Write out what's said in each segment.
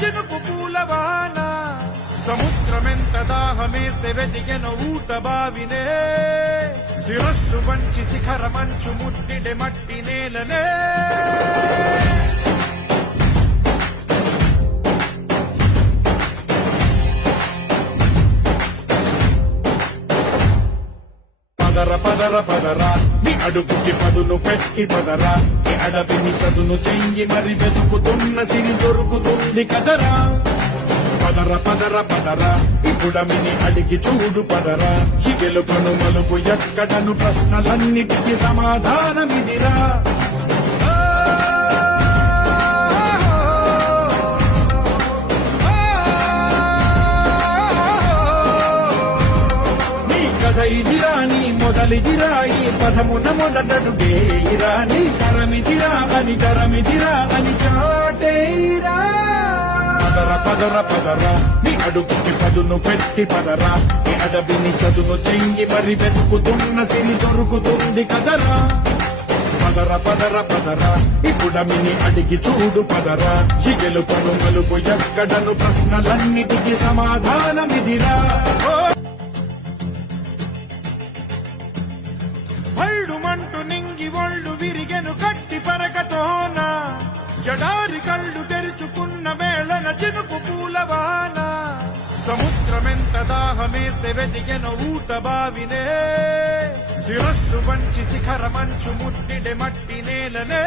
చినుకు పూలవాన సముద్రమెంత దాహమేస్తే వెతికెను ఊట బావినే శిరస్సు వంచి శిఖర మంచు ముట్టిడే మట్టి నేలనే పదర పదర పదరా నీ అడుగుకి పదును పెట్టి పదరా నీ అడవిని చదును చెయ్యి మరి వెతుకుతున్న సిరి దొరుకుతుంది కదరా పదర పదర పదరా ఇప్పుడమిని అడిగి చూడు పదరా చిగెలుకను మలుపు ఎక్కడను ప్రశ్నలన్నిటికీ సమాధానమిదిరా ఇదిరా నీ మొదలిదిరా ఈ పదమున మొదటడుగేరా నీ కరమిదిరా అని చాటేరా పదర పదర పదరా నీ అడుగుకి పదును పెట్టి పదరా నీ అడవిని చదును చెయ్యి మరి వెతుకుతున్న సిరి దొరుకుతుంది కదరా పదర పదర పదరా ఇప్పుడమిని అడిగి చూడు పదరా చిగెలు పను మలుపు ఎక్కడను ప్రశ్నలన్నిటికీ సమాధానమిదిరా మంటు నింగి ఒళ్ళు విరిగెను కట్టి పరకతోన జడారి కళ్ళు తెరుచుకున్న వేళన చినుకు పూలవాన సముద్రమెంత దాహమేస్తే వెతికెను ఊట బావినే శిరస్సు వంచి శిఖర మంచు ముట్టిడే మట్టి నేలనే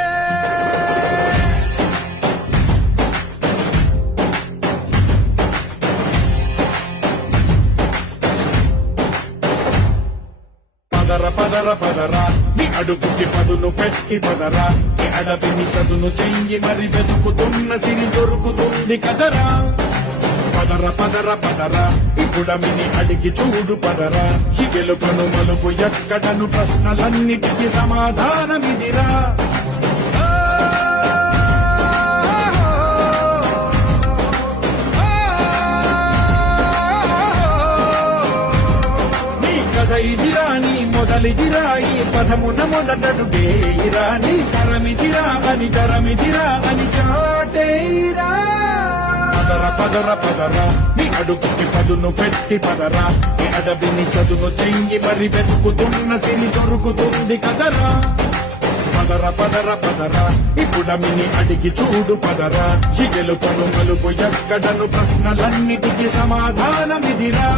పదర పదర పదరా నీ అడుగుకి పదును పెట్టి పదరా నీ అడవిని చదును చెయ్యి మరి వెతుకుతున్న సిరి దొరుకుతుంది కదరా పదర పదర పదరా ఇప్పుడమిని అడిగి చూడు పదరా చిగెలుకను మలుపు ఎక్కడను ప్రశ్నలన్నిటికీ సమాధానమిదిరా ఇదిరా నీ మొదలిదిరా ఈ పదమున మొదటడుగేరా నీ కరమిదిరా అని చాటేరా పదర పదర పదరా నీ అడుగుకి పదును పెట్టి పదరా నీ అడవిని చదును చెయ్యి మరి వెతుకుతున్న సిరి దొరుకుతుంది కదరా పదర పదర పదరా ఇప్పుడమిని అడిగి చూడు పదరా చిగెలు పను మలుపు ఎక్కడను ప్రశ్నలన్నిటికీ సమాధానమిదిరా